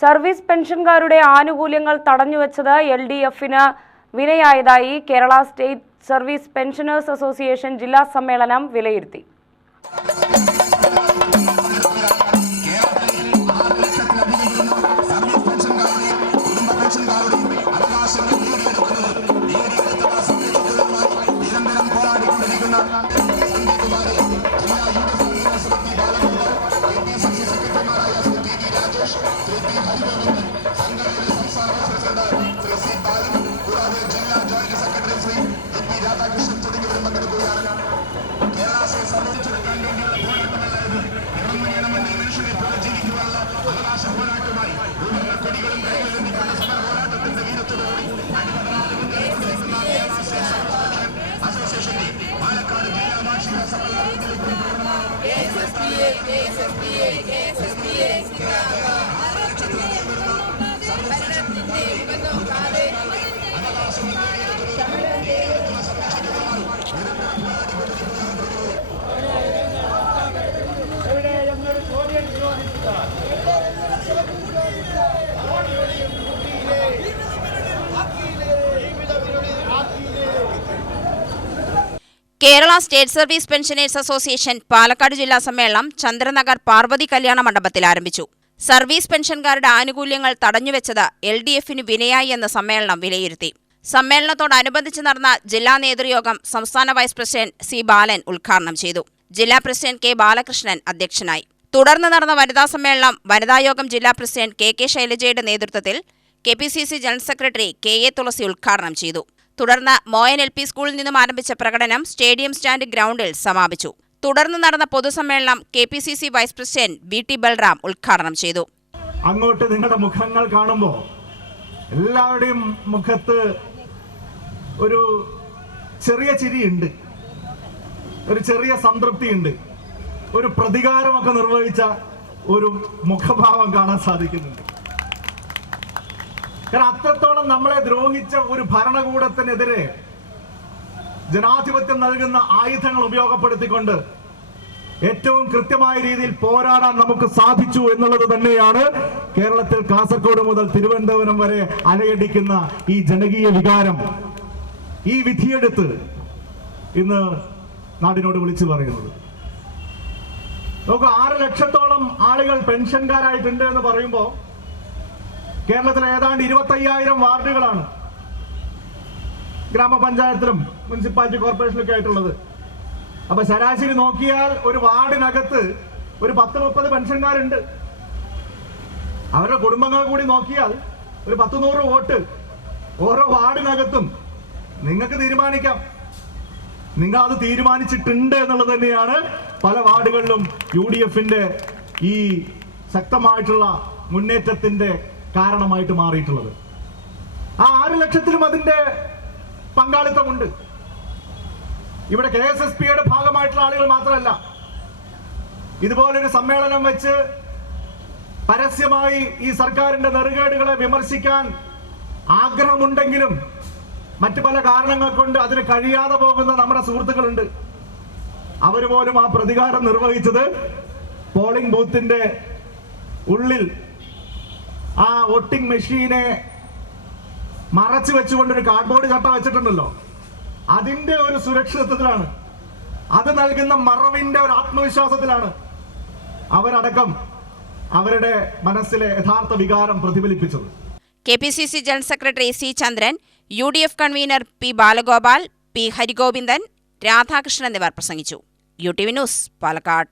Service പെൻഷൻകാരുടെ ആനുകൂല്യങ്ങൾ തടഞ്ഞുവെച്ചത് LDFന് വിനയായതായി Kerala state service pensioners association ജില്ലാ സമ്മേളനം വിലയിരുത്തി. Kerala state service pensioners association Palakkad ജില്ലാ സമ്മേളനം ചന്ദ്രനഗർ പാർവതി കല്യാണ മണ്ഡപത്തിൽ ആരംഭിച്ചു. സർവീസ് പെൻഷൻകാരുടെ ആനുകൂല്യങ്ങൾ തടഞ്ഞുവെച്ചത് LDFന് വിനയായി എന്ന് സമ്മേളനം വിലയിരുത്തി. സമ്മേളനത്തോടനുബന്ധിച്ച് നടന്ന ജില്ലാ നേതൃയോഗം സംസ്ഥാന വൈസ് പ്രസിഡന്റ് C. ബാലൻ ഉദ്ഘാടനം ചെയ്തു. ജില്ലാ പ്രസിഡന്റ് K. ബാലകൃഷ്ണൻ അധ്യക്ഷനായി. തുടർന്ന് നടന്ന വനിതാ സമ്മേളനം വനിതായോഗം ജില്ലാ പ്രസിഡന്റ് KK ശൈലജയുടെ നേതൃത്വത്തിൽ KPCC ജനറൽ സെക്രട്ടറി KA തുളസി ഉദ്ഘാടനം ചെയ്തു. തുടർന്ന് മോയൻ LP സ്കൂളിൽ നിന്നും ആരംഭിച്ച പ്രകടനം സ്റ്റേഡിയം സ്റ്റാൻഡ് ഗ്രൗണ്ടിൽ സമാപിച്ചു. തുടർന്ന് നടന്ന പൊതുസമ്മേളനം KPCC vice president BT Balram ഉദ്ഘാടനം ചെയ്തു. അങ്ങോട്ട് നിങ്ങളുടെ മുഖങ്ങൾ കാണുമ്പോൾ എല്ലാവരുടെയും മുഖത്ത് ഒരു ചെറിയ ചിരിയുണ്ട്, ഒരു ചെറിയ സംതൃപ്തിയുണ്ട്, ഒരു പ്രതികാരമൊക്കെ നിർവഹിച്ച ഒരു മുഖഭാവം കാണാൻ സാധിക്കുന്നുണ്ട്. കാരണം അത്രത്തോളം നമ്മളെ ദ്രോഹിച്ച ഒരു ഭരണകൂടത്തിനെതിരെ ജനാധിപത്യം നൽകുന്ന ആയുധങ്ങൾ ഉപയോഗപ്പെടുത്തിക്കൊണ്ട് ഏറ്റവും കൃത്യമായ രീതിയിൽ പോരാടാൻ നമുക്ക് സാധിച്ചു എന്നുള്ളത് തന്നെയാണ് കേരളത്തിൽ കാസർഗോഡ് മുതൽ തിരുവനന്തപുരം വരെ അലയടിക്കുന്ന ഈ ജനകീയ വികാരം, ഈ വിധിയെടുത്ത് ഇന്ന് നാടിനോട് വിളിച്ചു പറയുന്നത്. നമുക്ക് 6 ലക്ഷത്തോളം ആളുകൾ പെൻഷൻകാരായിട്ടുണ്ട് എന്ന് പറയുമ്പോൾ കേരളത്തിലെ ഏതാണ്ട് 25,000 വാർഡുകളാണ് ഗ്രാമപഞ്ചായത്തിലും മുനിസിപ്പാലിറ്റി കോർപ്പറേഷനിലൊക്കെ ആയിട്ടുള്ളത്. അപ്പൊ ശരാശരി നോക്കിയാൽ ഒരു വാർഡിനകത്ത് ഒരു 10-30 പെൻഷൻകാരുണ്ട്. അവരുടെ കുടുംബങ്ങൾ കൂടി നോക്കിയാൽ ഒരു 100 വോട്ട് ഓരോ വാർഡിനകത്തും നിങ്ങൾക്ക് തീരുമാനിക്കാം. നിങ്ങൾ അത് തീരുമാനിച്ചിട്ടുണ്ട് എന്നുള്ളത് തന്നെയാണ് പല വാർഡുകളിലും UDFന്റെ ഈ ശക്തമായിട്ടുള്ള മുന്നേറ്റത്തിന്റെ കാരണമായിട്ട് മാറിയിട്ടുള്ളത്. ആ 6 ലക്ഷത്തിലും അതിന്റെ പങ്കാളിത്തമുണ്ട്. ഇവിടെ KSSPയുടെ ഭാഗമായിട്ടുള്ള ആളുകൾ മാത്രമല്ല, ഇതുപോലൊരു സമ്മേളനം വെച്ച് പരസ്യമായി ഈ സർക്കാരിന്റെ നെറുകേടുകളെ വിമർശിക്കാൻ ആഗ്രഹമുണ്ടെങ്കിലും മറ്റു പല കാരണങ്ങൾ കൊണ്ട് അതിന് കഴിയാതെ പോകുന്ന നമ്മുടെ സുഹൃത്തുക്കളുണ്ട്. അവർ പോലും ആ പ്രതികാരം നിർവഹിച്ചത് പോളിംഗ് ബൂത്തിന്റെ ഉള്ളിൽ ആ വോട്ടിംഗ് മെഷീനെ മറച്ചു വെച്ചുകൊണ്ടൊരു കാർഡ്ബോർഡ് ചട്ട വെച്ചിട്ടുണ്ടല്ലോ, അതിന്റെ ഒരു സുരക്ഷിതത്വത്തിലാണ്, അത് നൽകുന്ന മറവിന്റെ ഒരു ആത്മവിശ്വാസത്തിലാണ് അവരടക്കം അവരുടെ മനസ്സിലെ യഥാർത്ഥ വികാരം പ്രതിഫലിപ്പിച്ചത്. KPCC general secretary C. ചന്ദ്രൻ, UDF convener P. Balagopal, P. Harigovindan, Radhakrishnan എന്നിവർ പ്രസംഗിച്ചു. UTV news, Palakkad.